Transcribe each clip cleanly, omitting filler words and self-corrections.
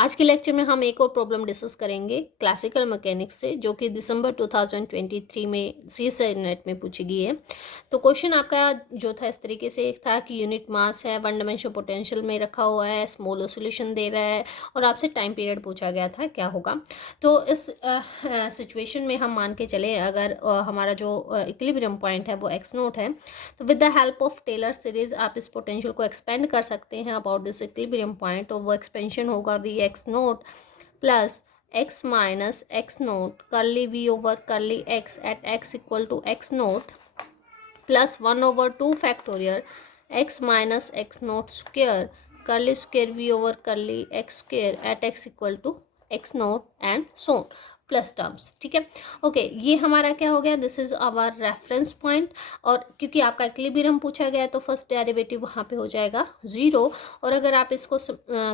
आज के लेक्चर में हम एक और प्रॉब्लम डिस्कस करेंगे क्लासिकल मैकेनिक्स से, जो कि दिसंबर 2023 में CSIR नेट में पूछी गई है। तो क्वेश्चन आपका जो था इस तरीके से था कि यूनिट मास है, वन डायमेंशनल पोटेंशियल में रखा हुआ है, स्मॉल ऑसिलेशन दे रहा है और आपसे टाइम पीरियड पूछा गया था क्या होगा। तो इस सिचुएशन में हम मान के चले, अगर हमारा जो इक्विलिब्रियम पॉइंट है वो x0 है, तो with the help of Taylor series आप इस पोटेंशियल को एक्सपेंड कर सकते हैं अबाउट दिस इक्विलिब्रियम पॉइंट, और वो एक्सपेंशन होगा v x naught plus x minus x naught curly v over curly x at x equal to x naught plus 1/2 factorial x minus x naught square curly square v over curly x square at x equal to x naught and so plus terms. ठीक है, okay, ये हमारा क्या हो गया, this is our reference point. और क्योंकि आपका इक्विलिब्रियम पूछा गया है तो फर्स्ट डेरिवेटिव वहाँ पे हो जाएगा 0। और अगर आप इसको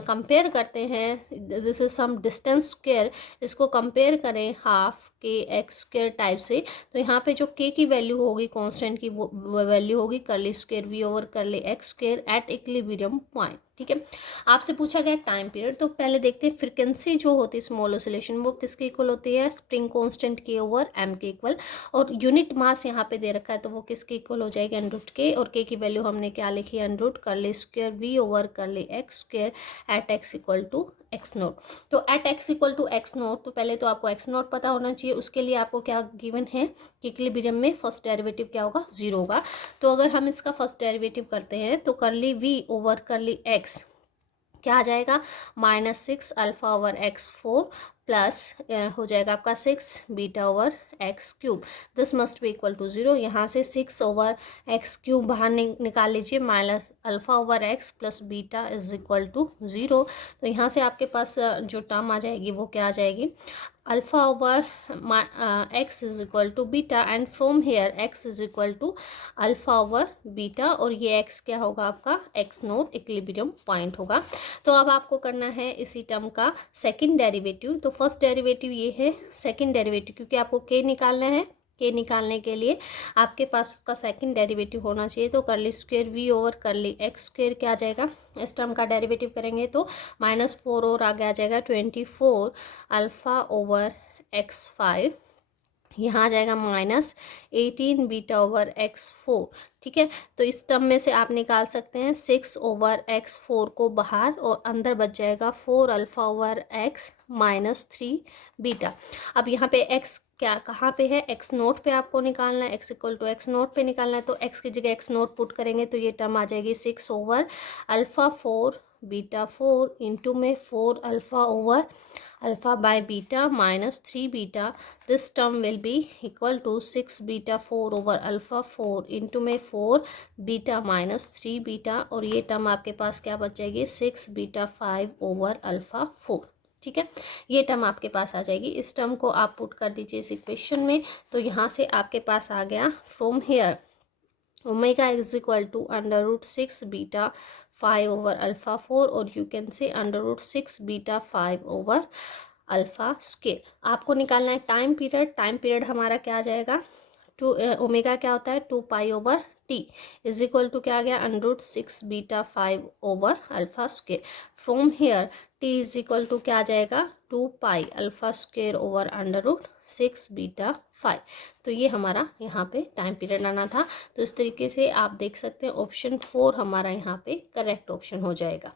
कंपेयर करते हैं, this is some distance square, इसको कंपेयर करें हाफ के एक्स स्क्वेयर टाइप से, तो यहाँ पे जो के की वैल्यू होगी कांस्टेंट की, वो वैल्यू होगी करली square v over curly x square at equilibrium point. ठीक है, आपसे पूछा गया टाइम पीरियड, तो पहले देखते हैं फ्रिक्वेंसी जो होती है स्मॉल ऑसिलेशन वो किसके इक्वल होती है, स्प्रिंग कांस्टेंट के ओवर एम के इक्वल। और यूनिट मास यहाँ पे दे रखा है तो वो किसके इक्वल हो जाएगा, √k, और के की वैल्यू हमने क्या लिखी है, √करली square v over curly x square at x equal to x naught. तो at x equal to x naught, तो पहले तो आपको एक्स नोट पता होना चाहिए, उसके लिए आपको क्या गिवन है कि इक्विलिब्रियम में फर्स्ट डेरिवेटिव क्या होगा, 0 होगा। तो अगर हम इसका फर्स्ट डेरिवेटिव करते हैं तो करली v ओवर करली x क्या आ जाएगा, -6 अल्फा ओवर x4 प्लस हो जाएगा आपका 6 beta over x cube, this must be equal to 0। यहाँ से 6 ओवर एक्स क्यूब बाहर निकाल लीजिए, minus alpha over x plus beta is equal to 0। तो यहाँ से आपके पास जो टर्म आ जाएगी वो क्या आ जाएगी, alpha over x is equal to beta, and from here x is equal to alpha over beta, और ये एक्स क्या होगा आपका, एक्स नोट इक्विलिब्रियम पॉइंट होगा। तो अब आपको करना है इसी टर्म का सेकंड डेरिवेटिव। तो फर्स्ट डेरिवेटिव ये है, सेकंड डेरिवेटिव क्योंकि आपको के निकालना है, के निकालने के लिए आपके पास उसका सेकंड डेरिवेटिव होना चाहिए। तो करली square v over curly x square क्या आ जाएगा, इस टर्म का डेरिवेटिव करेंगे तो -4 और आगे आ जाएगा 24 अल्फा ओवर x5, यहाँ आ जाएगा -18 बीटा ओवर x4। ठीक है, तो इस टर्म में से आप निकाल सकते हैं 6 ओवर x4 को बाहर, और अंदर बच जाएगा 4 अल्फा ओवर x -3 बीटा। अब यहाँ पे x क्या कहाँ पे है, x नोट पे आपको निकालना है, x equal to x naught पे निकालना है। तो x की जगह x नोट पुट करेंगे तो ये टर्म आ जाएगी 6 ओवर अल्फा 4 बीटा 4 इंटू में 4 alpha over alpha by beta -3 beta, this term will be equal to 6 beta 4 over alpha 4 into में 4 बीटा -3 बीटा, और ये टर्म आपके पास क्या बच जाएगी, 6 बीटा 5 ओवर अल्फा 4। ठीक है, ये टर्म आपके पास आ जाएगी। इस टर्म को आप पुट कर दीजिए इस इक्वेशन में, तो यहाँ से आपके पास आ गया from here omega is equal to √6 beta 5 over alpha 4, और you can say √6 beta 5 over alpha square. आपको निकालना है टाइम पीरियड। टाइम पीरियड हमारा क्या आ जाएगा, ओमेगा क्या होता है, 2 pi over T is equal to क्या आ गया, √6 beta 5 over alpha square. From here T is equal to क्या आ जाएगा, 2 pi alpha square over √6 beta 5। तो ये हमारा यहाँ पे टाइम पीरियड आना था। तो इस तरीके से आप देख सकते हैं ऑप्शन 4 हमारा यहाँ पे करेक्ट ऑप्शन हो जाएगा।